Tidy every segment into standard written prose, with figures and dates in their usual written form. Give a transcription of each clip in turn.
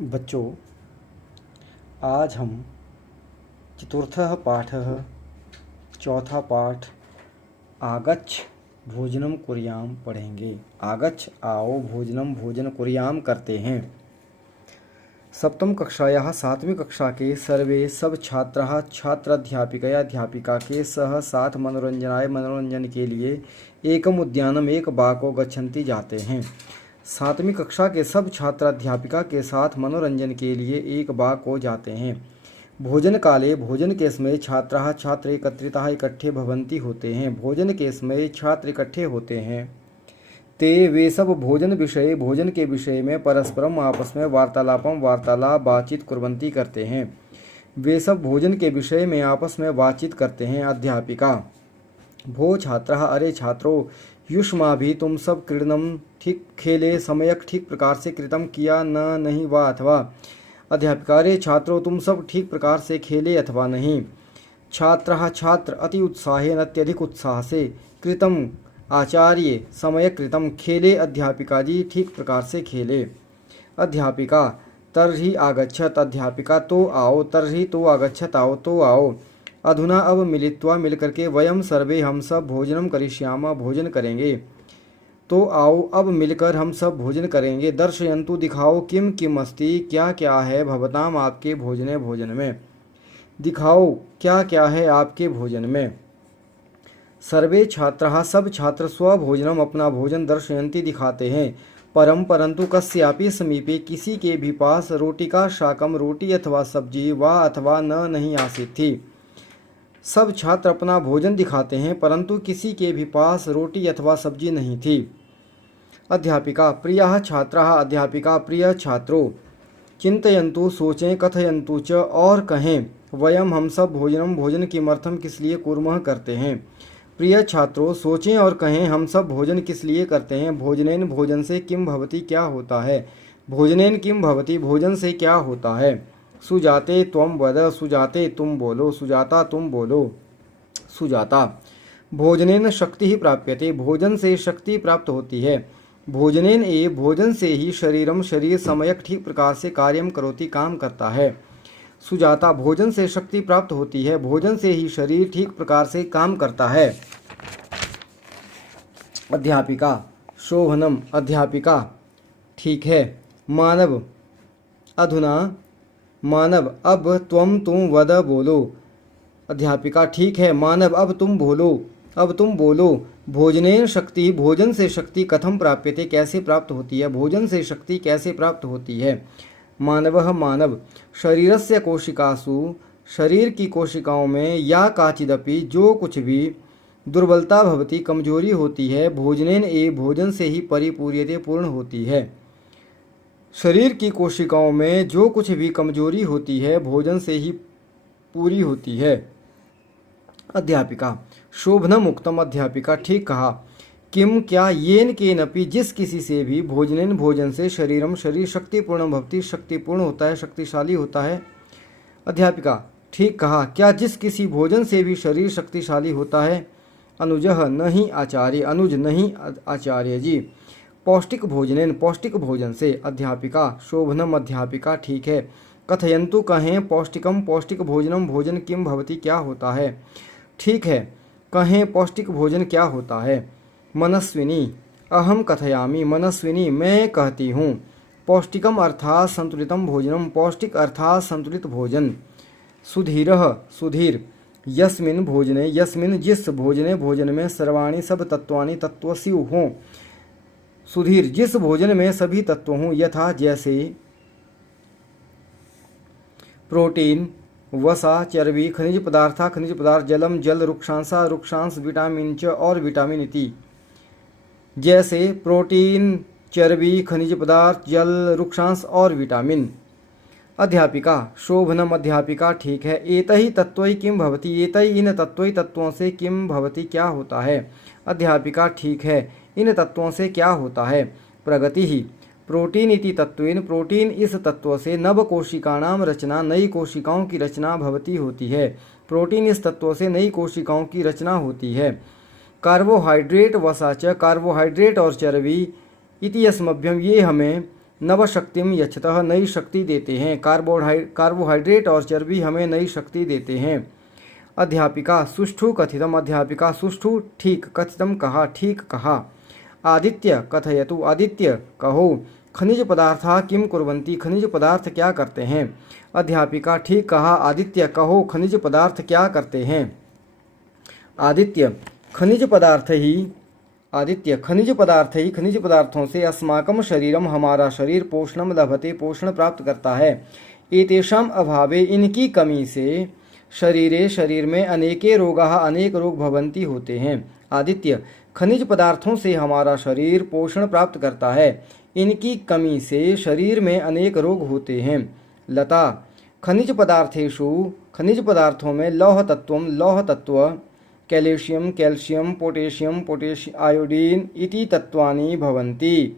बच्चों, आज हम चतुर्थः पाठः चौथा पाठ आगच्छ भोजनम कुर्याम पढ़ेंगे। आगच्छ आओ भोजनम भोजन कुर्याम करते हैं। सप्तम कक्षायाः सातवीं कक्षा के सर्वे सब छात्राः छात्राध्यापिकया अध्यापिका के सह साथ मनोरंजनाय मनोरंजन के लिए एकम उद्यानम एक बाग को गच्छन्ति जाते हैं। सातवीं कक्षा के सब छात्राध्यापिका के साथ मनोरंजन के लिए एक बाग को जाते हैं। भोजन काले भोजन के समय छात्राः छात्र एकत्रिताः इकट्ठे भवन्ति होते हैं। भोजन के समय छात्र इकट्ठे होते हैं। ते वे सब भोजन के विषय में परस्परम आपस में वार्तालाप बातचीत कुर्वन्ति करते हैं। वे सब भोजन के विषय में आपस में बातचीत करते हैं। अध्यापिका: भो छात्राः, अरे छात्रों, युष्माभिः तुम सब क्रीडनम ठीक खेले समयक ठीक प्रकार से कृतम किया न नहीं वा अथवा। अध्यापिका: अरे छात्रों, तुम सब ठीक प्रकार से खेले अथवा नहीं। छात्राः छात्र अति उत्साहेन अत्यधिक उत्साह से कृतम आचार्य समय कृतम खेले अध्यापिका जी ठीक प्रकार से खेले। अध्यापिका: तर्हि आगच्छत। अध्यापिका: तो आओ। तर्हि तो आगच्छत, आओ तो आओ। अधुना अब मिलित्वा मिलकर के वयम सर्वे हम सब भोजनम करिष्यामः भोजन करेंगे। तो आओ अब मिलकर हम सब भोजन करेंगे। दर्शयन्तु दिखाओ किम किम अस्ति क्या क्या है भवताम आपके भोजन में। दिखाओ क्या क्या है आपके भोजन में। सर्वे छात्राः सब छात्र स्वभोजनम अपना भोजन दर्शयन्ति दिखाते हैं। परंतु कस्यापि समीपे किसी के भी पास रोटिका शाकम रोटी अथवा सब्जी वा अथवा न नहीं आसीत् थी। सब छात्र अपना भोजन दिखाते हैं परंतु किसी के भी पास रोटी अथवा सब्जी नहीं थी। अध्यापिका: प्रियाः छात्राः। अध्यापिका: प्रिय छात्रों, चिंतयन्तु सोचें, कथयन्तु च और कहें, वयम हम सब भोजन किमर्थम किस लिए कुर्मः करते हैं। प्रिय छात्रों, सोचें और कहें, हम सब भोजन किस लिए करते हैं। भोजनेन भोजन से किम भवति क्या होता है। भोजनेन किम भवति भोजन से क्या होता है। सुजाते त्वं वद। सुजाते तुम बोलो। सुजाता तुम बोलो। सुजाता: भोजनेन शक्ति ही प्राप्यते भोजन से शक्ति प्राप्त होती है। भोजनेन ए भोजन से ही शरीरम शरीर समयक ठीक प्रकार से कार्यम करोति काम करता है। सुजाता: भोजन से शक्ति प्राप्त होती है भोजन से ही शरीर ठीक प्रकार से काम करता है। अध्यापिका: शोभनम। अध्यापिका: ठीक है। मानव: अधुना। मानव: अब तुम वद बोलो। अध्यापिका: ठीक है मानव, अब तुम बोलो। भोजनेन शक्ति भोजन से शक्ति कथम प्राप्यते कैसे प्राप्त होती है। भोजन से शक्ति कैसे प्राप्त होती है। मानवः मानव: शरीरस्य कोशिकासु शरीर की कोशिकाओं में या काचिदपि जो कुछ भी दुर्बलता भवति कमजोरी होती है भोजनेन ए भोजन से ही परिपूर्यते पूर्ण होती है। शरीर की कोशिकाओं में जो कुछ भी कमजोरी होती है भोजन से ही पूरी होती है। अध्यापिका: शोभनम उक्तम। अध्यापिका: ठीक कहा। किम क्या येन केनपि जिस किसी से भी भोजनेन भोजन से शरीरम शरीर शक्तिपूर्ण भवति शक्तिपूर्ण होता है शक्तिशाली होता है। अध्यापिका: ठीक कहा। क्या जिस किसी भोजन से भी शरीर शक्तिशाली होता है। अनुजः नहीं आचार्य। अनुज नहीं आचार्य जी। पौष्टिक भोजनेन पौष्टिक भोजन से। अध्यापिका: शोभनम। अध्यापिका: ठीक है। कथयन्तु कहें, पौष्टिकम पौष्टिक भोजनम भोजन किम भवति क्या होता है। ठीक है, कहें पौष्टिक भोजन क्या होता है। मनस्विनी: अहम कथयामि। मनस्विनी: मैं कहती हूँ। पौष्टिकम अर्थात संतुलितम भोजनम पौष्टिक अर्थात संतुलित भोजन। सुधीरः सुधीर: यस्मिन् भोजने यस्मिन् जिस भोजने भोजन में सर्वाणि सब तत्वानि तत्व स्युः हों। सुधीर: जिस भोजन में सभी तत्व हों यथा जैसे प्रोटीन वसा चर्बी खनिज पदार्थ जलम जल रुक्षांसा रुक्षांश विटामिन च और विटामिन इति। जैसे प्रोटीन चर्बी खनिज पदार्थ जल रुक्षांश और विटामिन। अध्यापिका: शोभनम। अध्यापिका: ठीक है। एतैः तत्वैः किम भवति। एतैः इन तत्वों से किम भवति क्या होता है। अध्यापिका: ठीक है, इन तत्वों से क्या होता है। प्रगति ही प्रोटीन इति तत्वेन प्रोटीन इस तत्व से नव कोशिकाणाम रचना नई कोशिकाओं की रचना भवती होती है। प्रोटीन इस तत्व से नई कोशिकाओं की रचना होती है। कार्बोहाइड्रेट वसा च कार्बोहाइड्रेट और चर्बी इति अस्मभ्यम ये हमें नवशक्तिम यच्छतः नई शक्ति देते हैं। कार्बोहाइड्रेट और चर्बी हमें नई शक्ति देते हैं। अध्यापिका सुष्ठु कथितम, अध्यापिका सुष्ठु ठीक, कथितम कहा, ठीक कहा। आदित्य कथयतु, आदित्य कहो। खनिज पदार्थ किम कुर्वन्ति, खनिज पदार्थ क्या करते हैं। अध्यापिका ठीक कहा, आदित्य कहो खनिज पदार्थ क्या करते हैं। आदित्य खनिज पदार्थ ही, आदित्य खनिज पदार्थ ही, खनिज पदार्थों से अस्माकं शरीरम हमारा शरीर पोषणम लभते पोषण प्राप्त करता है। एतेषाम अभावे इनकी कमी से शरीरे शरीर में अनेके रोगाः अनेक रोग भवन्ति होते हैं। आदित्य खनिज पदार्थों से हमारा शरीर पोषण प्राप्त करता है, इनकी कमी से शरीर में अनेक रोग होते हैं। लता खनिज पदार्थेषु, खनिज पदार्थों में लौह तत्व कैल्शियम पोटेशियम आयोडीन इति तत्वानि भवन्ति।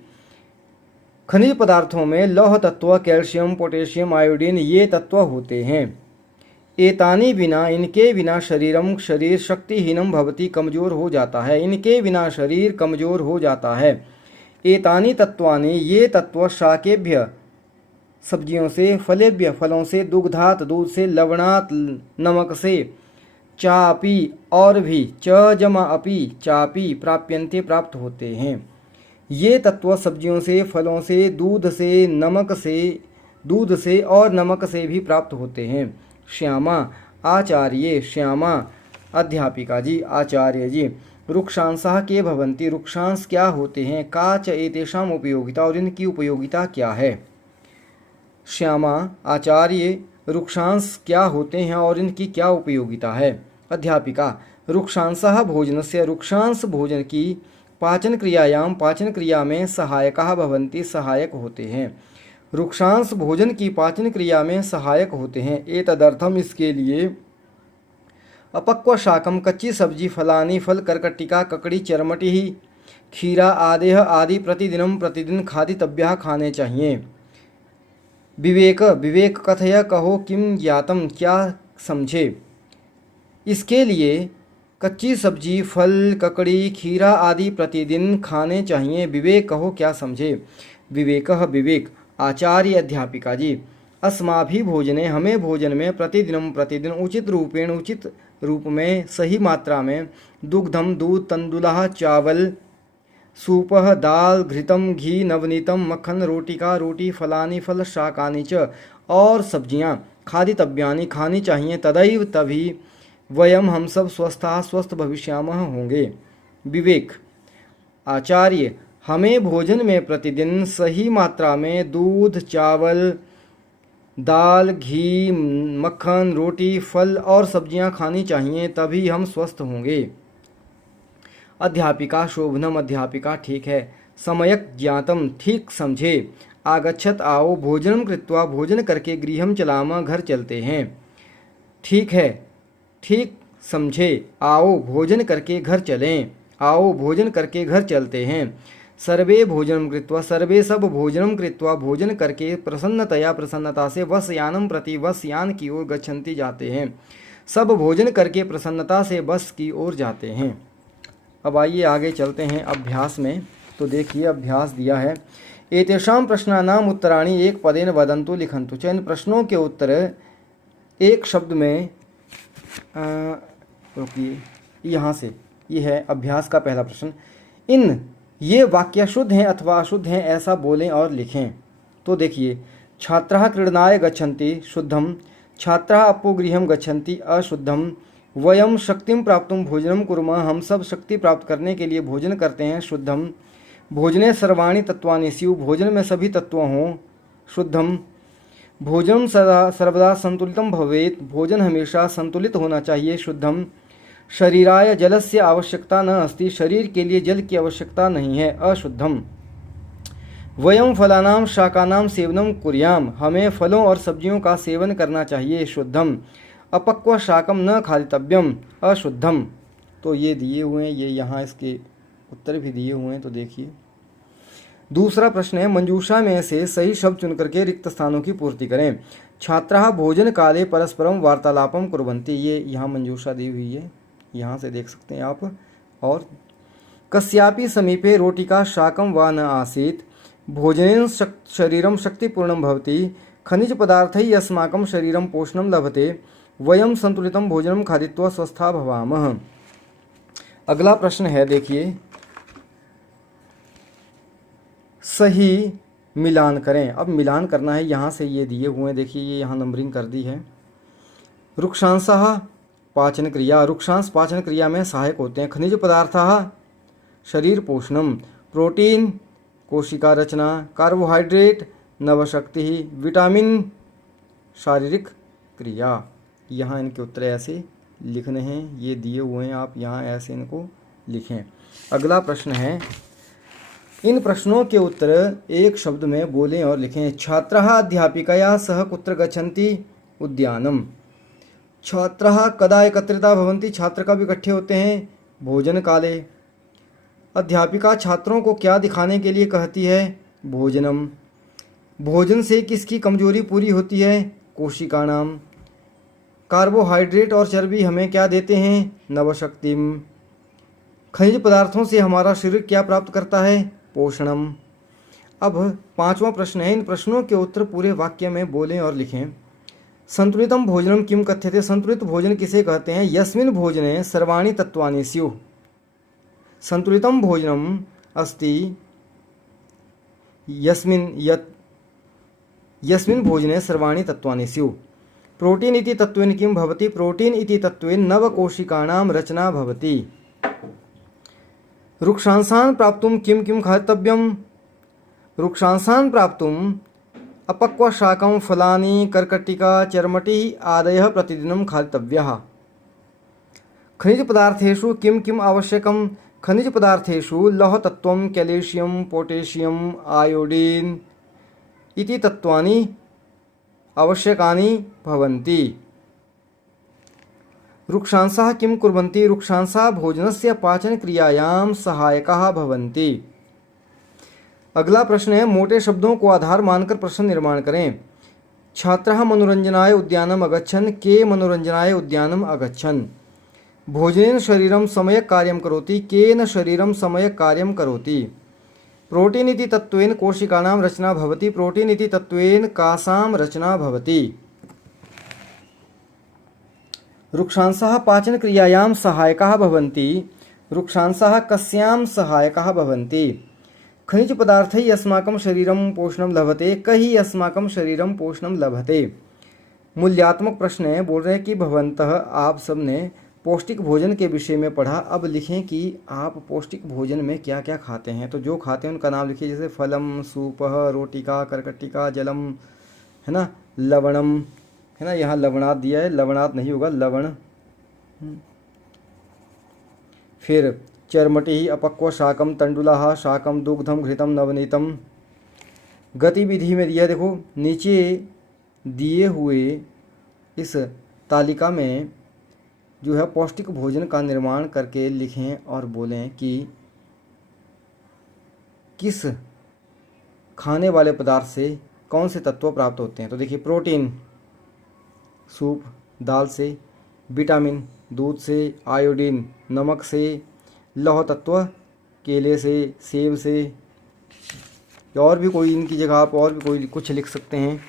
खनिज पदार्थों में लौह तत्व कैल्शियम पोटेशियम आयोडीन ये तत्व होते हैं। एतानि बिना, इनके बिना शरीर शक्तिहीनम भवति कमजोर हो जाता है, इनके बिना शरीर कमजोर हो जाता है। एतानि तत्वानि ये तत्व शाकेभ्य सब्जियों से, फलेभ्य फलों से, दुग्धात दूध से, लवणात नमक से, चापी और भी, च जमा अपि चापी प्राप्यन्ते प्राप्त होते हैं। ये तत्व सब्जियों से, फलों से, दूध से और नमक से भी प्राप्त होते हैं। श्यामा आचार्य, श्यामा अध्यापिका जी, आचार्य जी। रुक्षांशः के भवन्ति, रुक्षांश क्या होते हैं। का च एतेषाम उपयोगिता, और इनकी उपयोगिता क्या है। श्यामा आचार्य रुक्षांश क्या होते हैं और इनकी क्या उपयोगिता है। अध्यापिका रुक्षांशः भोजनस्य, रुक्षांश भोजन की पाचन क्रियायाम, पाचन क्रिया में सहायकाः भवन्ति सहायक होते हैं। रुक्षांश भोजन की पाचन क्रिया में सहायक होते हैं। एतदर्थम इसके लिए अपक्व शाकम कच्ची सब्जी, फलानी फल, करकटिका ककड़ी, चरमटी ही, खीरा आदेह आदि प्रतिदिन खादितव्यः खाने चाहिए। विवेक विवेक कथय कहो किम ज्ञातम क्या समझे। इसके लिए कच्ची सब्जी, फल, ककड़ी, खीरा आदि प्रतिदिन खाने चाहिए। विवेक कहो क्या समझे। विवेकः विवेक। आचार्य अध्यापिका जी अस्माभि भोजने, हमें भोजन में प्रतिदिन उचित रूप में सही मात्रा में दुग्धम दूध, तंदुलः चावल, सूपः दाल, घृतम घी, नवनीतम मक्खन, रोटिका रोटी, फलानी फल, शाकानि च और सब्जियां खादितव्यानि खानी चाहिए। तदैव तभी वयम हम सब स्वस्थ भविष्यामः होंगे। विवेक। आचार्य हमें भोजन में प्रतिदिन सही मात्रा में दूध, चावल, दाल, घी, मक्खन, रोटी, फल और सब्जियां खानी चाहिए, तभी हम स्वस्थ होंगे। अध्यापिका शोभनम, अध्यापिका ठीक है। समयक ज्ञातम ठीक समझे। आगच्छत आओ, भोजनम कृत्वा भोजन करके गृहम चलाम घर चलते हैं। ठीक है, ठीक समझे। आओ भोजन करके घर चलें, आओ भोजन करके घर चलते हैं। सर्वे भोजनम कृत्वा, सर्वे सब भोजनम कृत्वा भोजन करके प्रसन्नता से वसयानम प्रति, वसयान की ओर गच्छन्ति जाते हैं। सब भोजन करके प्रसन्नता से बस की ओर जाते हैं। अब आइए आगे चलते हैं अभ्यास में। तो देखिए अभ्यास दिया है। एतेषां प्रश्नानाम उत्तराणि एक पदेन वदन्तु लिखन्तु। इन प्रश्नों के उत्तर एक शब्द में रुकिए, यहाँ से ये है अभ्यास का पहला प्रश्न। ये वाक्य शुद्ध हैं अथवा अशुद्ध हैं ऐसा बोलें और लिखें। तो देखिए, छात्राः क्रीडनाय गच्छन्ति शुद्धम, छात्राः अप्पुगृहं गच्छन्ति अशुद्धम, वयम शक्तिं प्राप्तुं भोजनं कुर्मः, हम सब शक्ति प्राप्त करने के लिए भोजन करते हैं, शुद्धम। भोजने सर्वाणि तत्वानि स्युः, भोजन में सभी तत्व हों, शुद्धम। भोजनं सर्वदा संतुलितं भवेत्, भोजन हमेशा संतुलित होना चाहिए, शुद्धम। शरीराय जलस्य आवश्यकता न अस्ति, शरीर के लिए जल की आवश्यकता नहीं है, अशुद्धम। वयम फलानाम शाकानाम सेवनम कुर्याम, हमें फलों और सब्जियों का सेवन करना चाहिए, शुद्धम। अपक्व शाकम न खादितव्यम, अशुद्धम। तो ये दिए हुए हैं, ये यहाँ इसके उत्तर भी दिए हुए हैं, तो देखिए। दूसरा प्रश्न है, मंजूषा में से सही शब्द चुनकर के रिक्त स्थानों की पूर्ति करें। छात्राः भोजन काले परस्परम वार्तालापम कुर्वन्ति, ये यहाँ मंजूषा दी हुई है, यहाँ से देख सकते हैं आप। और कस्यापि समीपे रोटिका शाकम वा न आसीत्, भोजनेन शरीरं शक्तिपूर्णं भवति। खनिज पदार्थैः अस्माकं शरीरं पोषणं लभते। वयं संतुलितं भोजनं खादित्वा स्वस्था भवामः। अगला प्रश्न है, देखिए, सही मिलान करें। अब मिलान करना है, यहाँ से ये दिए हुए हैं, देखिए ये यहाँ नंबरिंग कर दी है। रुक्षांशः पाचन क्रिया, रुक्षांश पाचन क्रिया में सहायक होते हैं। खनिज पदार्थः शरीर पोषणम, प्रोटीन कोशिका रचना, कार्बोहाइड्रेट नवशक्ति, विटामिन शारीरिक क्रिया। यहाँ इनके उत्तर ऐसे लिखने हैं, ये दिए हुए हैं, आप यहाँ ऐसे इनको लिखें। अगला प्रश्न है, इन प्रश्नों के उत्तर एक शब्द में बोलें और लिखें। छात्रः अध्यापिकया सह कुत्र गच्छन्ति उद्यानम। छात्रः कदा एकत्रिता भवन्ति, छात्र कब इकट्ठे होते हैं, भोजन काले। अध्यापिका छात्रों को क्या दिखाने के लिए कहती है, भोजनम। भोजन से किसकी कमजोरी पूरी होती है, कोशिकाणाम। कार्बोहाइड्रेट और चर्बी हमें क्या देते हैं, नवशक्तिम। खनिज पदार्थों से हमारा शरीर क्या प्राप्त करता है, पोषणम। अब पांचवा प्रश्न है, इन प्रश्नों के उत्तर पूरे वाक्य में बोलें और लिखें। संतुलितम भोजनम किम कथ्यते, संतुलित भोजन किसे कहते हैं, यस्मिन् भोजने सर्वाणि तत्वानि स्युः। संतुलितम भोजनम अस्ति यस्मिन् भोजने सर्वाणि तत्वानि स्युः। प्रोटीन इति तत्वेन किं भवति, प्रोटीन इति तत्वेन नवकोशिकाणां रचना भवति। रुक्षांशान् प्राप्तुं किं किं खादितव्यं, रुक्षांशान् प्राप्तुं अपक्वशाकं, फलानि, कर्कटिका, चर्मटिः आदयः प्रतिदिनं खादितव्याः। खनिज पदार्थेषु किं किम् आवश्यकं, खनिज पदार्थेषु लौहतत्त्वं, कैल्शियम, पोटेशियम, आयोडीन इति तत्वानि आवश्यकानि भवन्ति। रुक्षांशाः किं कुर्वन्ति, रुक्षांशाः भोजनस्य पाचन क्रियायां सहायकाः भवन्ति। अगला प्रश्न है, मोटे शब्दों को आधार मानकर प्रश्न निर्माण करें। छात्रः मनोरंजनाय उद्यानम् अगच्छन्, के मनोरंजनाय उद्यानम् अगच्छन्। भोजनेन शरीरं सम्यक् कार्यं करोति, केन शरीरं सम्यक् कार्यं करोति। प्रोटीन इति तत्वेन कोशिकाणां रचना भवति, प्रोटीन इति तत्वेन कासां रचना भवति। रुक्षांशाः पाचन क्रियायां सहायकाः भवन्ति, रुक्षांशाः कस्यां सहायकाः भवन्ति। खनिज पदार्थैः अस्माकं शरीरं पोषणं लभते, कैः अस्माकं शरीरं पोषणं लभते। मूल्यात्मक प्रश्न है, बोल रहे हैं कि भवन्तः आप सबने पौष्टिक भोजन के विषय में पढ़ा। अब लिखें कि आप पौष्टिक भोजन में क्या क्या खाते हैं। तो जो खाते हैं उनका नाम लिखिए, जैसे फलम, सूपः, रोटिका, कर्कटिका, जलम, है ना, लवणम, है ना, यहाँ लवणात दिया है, लवणात नहीं होगा, लवण। फिर चर्मटि, अपक्व शाकम, तंडुलाः, शाकम, दुग्धम, घृतम, नवनीतम। गतिविधि में दिया, देखो नीचे दिए हुए इस तालिका में जो है पौष्टिक भोजन का निर्माण करके लिखें और बोलें कि किस खाने वाले पदार्थ से कौन से तत्व प्राप्त होते हैं। तो देखिए, प्रोटीन सूप दाल से, विटामिन दूध से, आयोडीन नमक से, लौह तत्व केले से, सेब से, और भी कोई इनकी जगह आप और भी कोई कुछ लिख सकते हैं।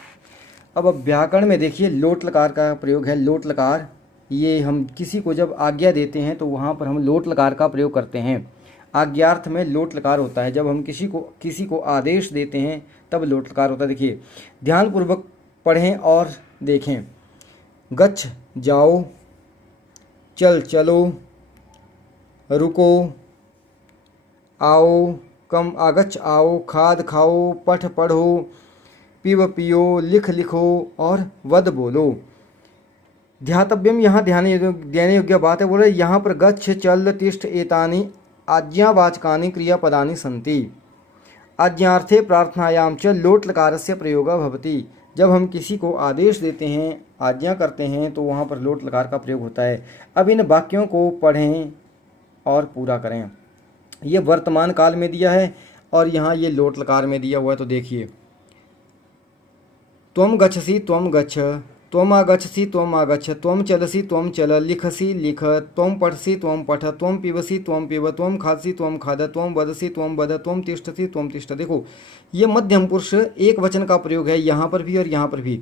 अब व्याकरण में देखिए, लोट लकार का प्रयोग है। लोट लकार, ये हम किसी को जब आज्ञा देते हैं तो वहाँ पर हम लोट लकार का प्रयोग करते हैं। आज्ञार्थ में लोट लकार होता है, जब हम किसी को आदेश देते हैं तब लोट लकार होता है। देखिए, ध्यानपूर्वक पढ़ें और देखें। गच्छ जाओ, चल चलो, रुको आओ, कम आगच्छ आओ, खाद खाओ, पठ पढ़ो, पीव पियो, लिख लिखो और वद बोलो। ध्यातव्यम, यहाँ ध्यान योग्य बात है। बोले यहाँ पर गच्छ, चल, तिष्ठ एतानि आज्ञावाचकानि क्रियापदानि सन्ति। आज्ञार्थे प्रार्थनायां च लोट लकारस्य प्रयोगः भवति। जब हम किसी को आदेश देते हैं, आज्ञा करते हैं, तो वहाँ पर लोट लकार का प्रयोग होता है। अब इन वाक्यों को पढ़ें और पूरा करें। ये वर्तमान काल में दिया है और यहाँ ये लोट लकार में दिया हुआ है। तो देखिए, त्वम गच्छसि, त्वम गच्छ, त्वम आगच्छसि त्वम आगच्छ, त्वम चलसि त्वम चल, लिखसि लिख, त्वम पठसि त्वम पठ, त्वम पिबसि त्वम पिब, त्वम खादसि त्वम खाद, त्वम वदसि त्वम वद, त्वम तिष्ठसि त्वम तिष्ठ। देखो ये मध्यम पुरुष एक वचन का प्रयोग है यहाँ पर भी और यहाँ पर भी।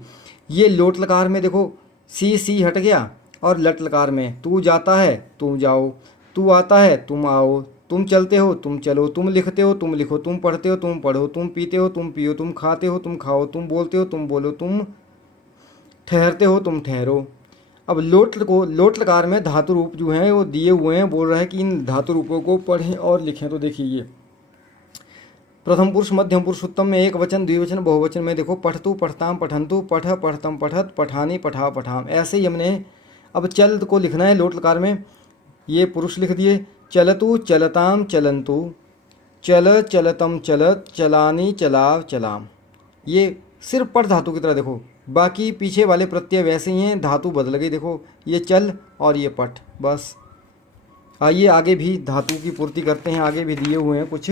ये लोट लकार में देखो सी हट गया, और लट लकार में तू जाता है तुम जाओ, तू आता है तुम आओ, तुम चलते हो तुम चलो, तुम लिखते हो तुम लिखो, तुम पढ़ते हो तुम पढ़ो, तुम पीते हो तुम पियो, तुम खाते हो तुम खाओ, तुम बोलते हो तुम बोलो, तुम ठहरते हो तुम ठहरो। अब लोट लकार में धातु रूप जो हैं वो दिए हुए हैं, बोल रहा है कि इन धातु रूपों को पढ़ें और लिखें। तो देखिए ये प्रथम पुरुष मध्यम पुरुष उत्तम में एक वचन द्विवचन बहुवचन में देखो पठतु पठताम पठंतु, पठ पठतम पठत, पठानी पठा पठाम, ऐसे ही हमने अब चल को लिखना है लोट लकार में। ये पुरुष लिख दिए, चलतु चलताम चलंतु, चल चलतम चलत, चलानी चलाव चलाम। ये सिर्फ पठ धातु की तरह देखो, बाकी पीछे वाले प्रत्यय वैसे ही हैं, धातु बदल गई। देखो ये चल और ये पठ, बस। आइए आगे भी धातु की पूर्ति करते हैं, आगे भी दिए हुए हैं कुछ।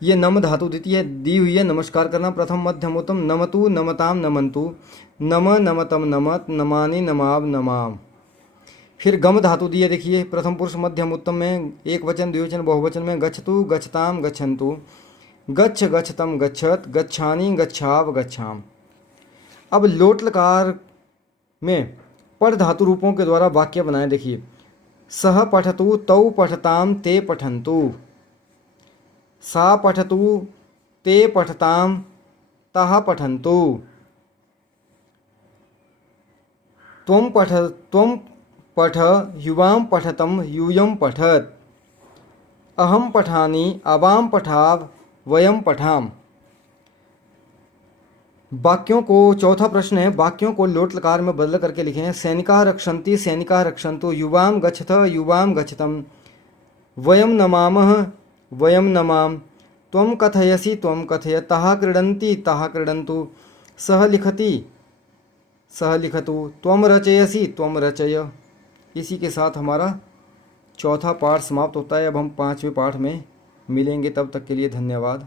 ये नम धातु दी हुई है नमस्कार करना, प्रथम मध्यम उत्तम, नमतु नमताम नमंतु, नम नमतम नमत, नमानि नमाव नमाम। फिर गम धातु दी है, देखिए प्रथम पुरुष मध्यम उत्तम में एक वचन द्विवचन बहुवचन में, गच्छतु गच्छताम गच्छन्तु, गच्छ गच्छतम गच्छत, गच्छानि गच्छाव गच्छाम। अब लोट लकार में पढ़ धातु रूपों के द्वारा वाक्य बनाए, देखिए सह पठतु तौ पठताम ते पठन्तु, सा पठतु ते पठताम ताः पठन्तु, त्वं पठ युवां पठतम यूयं पठत, अहम पठानि अवाम पठाव वयम पठाम। वाक्यों को, चौथा प्रश्न है, वाक्यों को लोट लकार में बदल करके लिखें। सैनिका रक्षन्ति सैनिका रक्षन्तु, युवाम गच्छथ युवाम गच्छतम, वयम नमामः वयम नमाम, त्वं कथयसि त्वं कथय, ताः क्रीडन्ति ताः क्रीडन्तु, सः लिखति सः लिखतु, त्वं रचयसि त्वं रचय। इसी के साथ हमारा चौथा पाठ समाप्त होता है। अब हम 5वें पाठ में मिलेंगे, तब तक के लिए धन्यवाद।